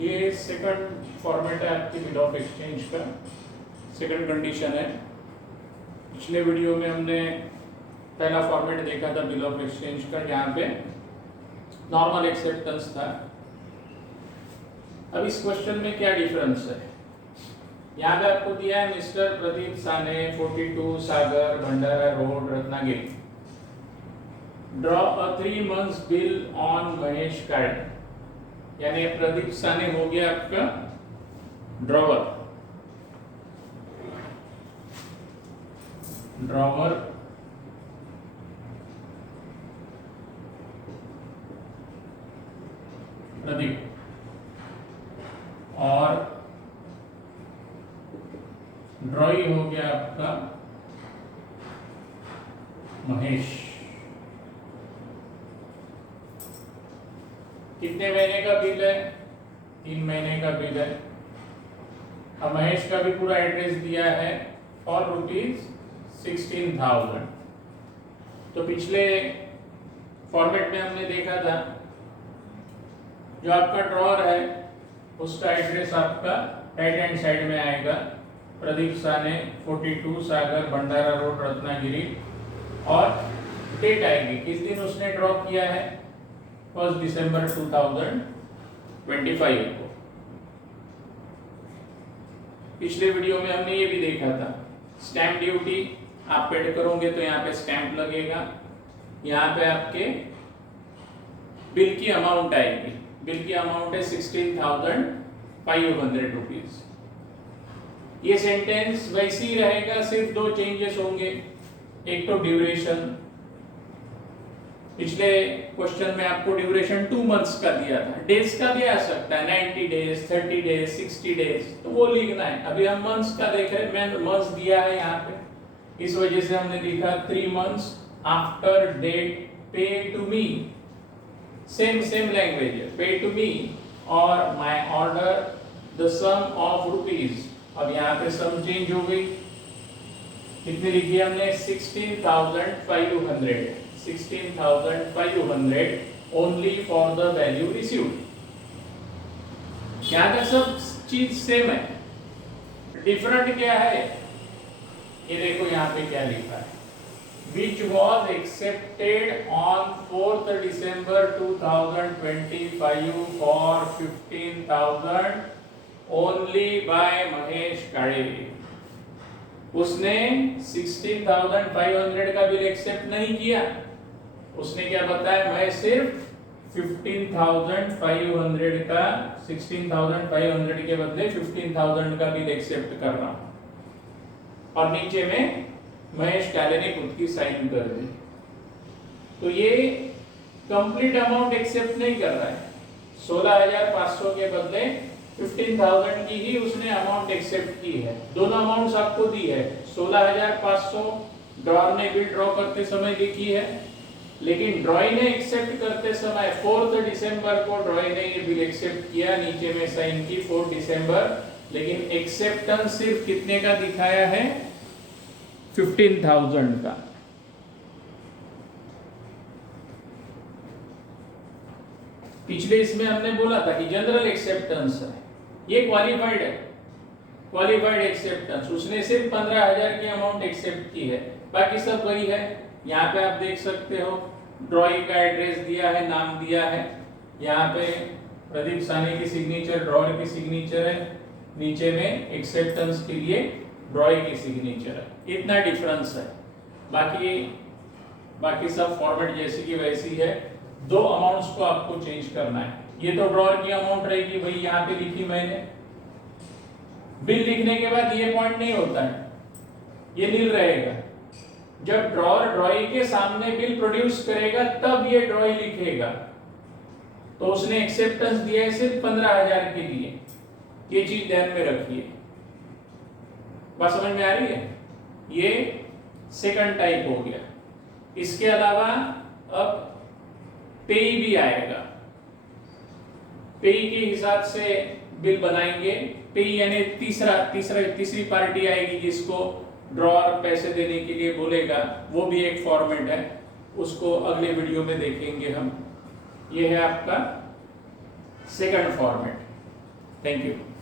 ये second format है आपकी बिल ऑफ एक्सचेंज का, सेकंड कंडीशन है। पिछले वीडियो में हमने पहला फॉर्मेट देखा था बिल ऑफ एक्सचेंज का, यहाँ पे नॉर्मल एक्सेप्टेंस था। अब इस क्वेश्चन में क्या डिफरेंस है, यहाँ पे आपको दिया है mister Pradeep Sane 42 Sagar Bhandara road Ratnagiri, draw a 3 months bill on Mahesh Kale, यानी प्रदीप साने हो गया आपका ड्रॉवर। प्रदीप और ड्रॉई हो गया आपका महेश। कितने महीने का बिल है? 3 महीने का बिल है। अब महेश का भी पूरा एड्रेस दिया है फॉर ₹16,000। तो पिछले फॉर्मेट में हमने देखा था जो आपका ड्रॉअर है उसका एड्रेस आपका राइट हैंड साइड में आएगा, प्रदीप साने 42 सागर भंडारा रोड रत्नागिरी, और डेट आएगी किस दिन उसने ड्रॉ किया है, 1 दिसंबर 2025 को। पिछले वीडियो में हमने ये भी देखा था स्टैंप ड्यूटी आप पेड करोगे तो यहाँ पे स्टैंप लगेगा, यहाँ पे आपके बिल की अमाउंट आएगी। बिल की अमाउंट है 16,500 रुपीज। ये सेंटेंस वैसे ही रहेगा, सिर्फ 2 चेंजेस होंगे। एक तो ड्यूरेशन, पिछले क्वेश्चन में आपको ड्यूरेशन 2 months का दिया था, डेज का भी आ सकता है 90 डेज 30 डेज 60 डेज, तो वो लिखना है। अभी हम मंथ्स का देख रहे हैं, मैंने मंथ्स दिया है यहाँ पे, इस वजह से हमने लिखा 3 months after date pay to me. Same language है, पे टू मी और my order the sum of rupees. अब यहाँ पे सम चेंज हो गई, कितनी लिखी हमने 16,500 only for the value received. यहाँ का सब चीज सेम है, डिफरेंट क्या है ये देखो यहाँ पे क्या लिखा है, which was accepted on 4th December 2025 for 15,000 only by Mahesh Kale. उसने 16,500 का बिल एक्सेप्ट नहीं किया, उसने क्या बताया, मैं सिर्फ 15,500 का 16,500 के बदले 15,000 का बिल एक्सेप्ट कर रहा हूं, और नीचे में महेश काळे ने खुद की साइन कर दी। तो ये कंप्लीट अमाउंट एक्सेप्ट नहीं कर रहा है, 16,500 के बदले 15,000 की ही उसने अमाउंट एक्सेप्ट की है। दोनों अमाउंट्स आपको दी है, 16,500 ड्रॉअर ने बिल ड्रॉ करते समय लिखी है, लेकिन ड्रॉई ने एक्सेप्ट करते समय 4th दिसंबर को ड्रॉई ने ये बिल एक्सेप्ट किया, नीचे में साइन की 4 दिसंबर, लेकिन एक्सेप्टेंस सिर्फ कितने का दिखाया है, 15,000 का। पिछले इसमें हमने बोला था कि जनरल एक्सेप्टेंस है, ये क्वालिफाइड है, क्वालिफाइड एक्सेप्टेंस। उसने सिर्फ 15,000 की अमाउंट एक्सेप्ट की है, बाकी सब वही है। यहाँ पे आप देख सकते हो ड्रॉई का एड्रेस दिया है, नाम दिया है, यहाँ पे प्रदीप साने की सिग्नेचर, ड्रॉअर की सिग्नेचर है, नीचे में एक्सेप्टेंस के लिए ड्रॉई की सिग्नेचर है। इतना डिफरेंस है, बाकी सब फॉर्मेट जैसी की वैसी है। 2 अमाउंट्स को आपको चेंज करना है। ये तो ड्रॉअर की अमाउंट रहेगी, वही यहाँ पे लिखी मैंने। बिल लिखने के बाद ये पॉइंट नहीं होता है, ये नील रहेगा। जब ड्रॉअर ड्रॉई के सामने बिल प्रोड्यूस करेगा तब ये ड्रॉई लिखेगा। तो उसने एक्सेप्टेंस दिया है सिर्फ 15,000 के लिए, ये चीज ध्यान में रखिए। बात समझ में आ रही है? ये सेकंड टाइप हो गया। इसके अलावा अब पेई भी आएगा, पेई के हिसाब से बिल बनाएंगे। पेई यानी तीसरी पार्टी आएगी जिसको ड्रॉअर पैसे देने के लिए बोलेगा, वो भी एक फॉर्मेट है, उसको अगले वीडियो में देखेंगे हम। ये है आपका सेकंड फॉर्मेट। Thank you.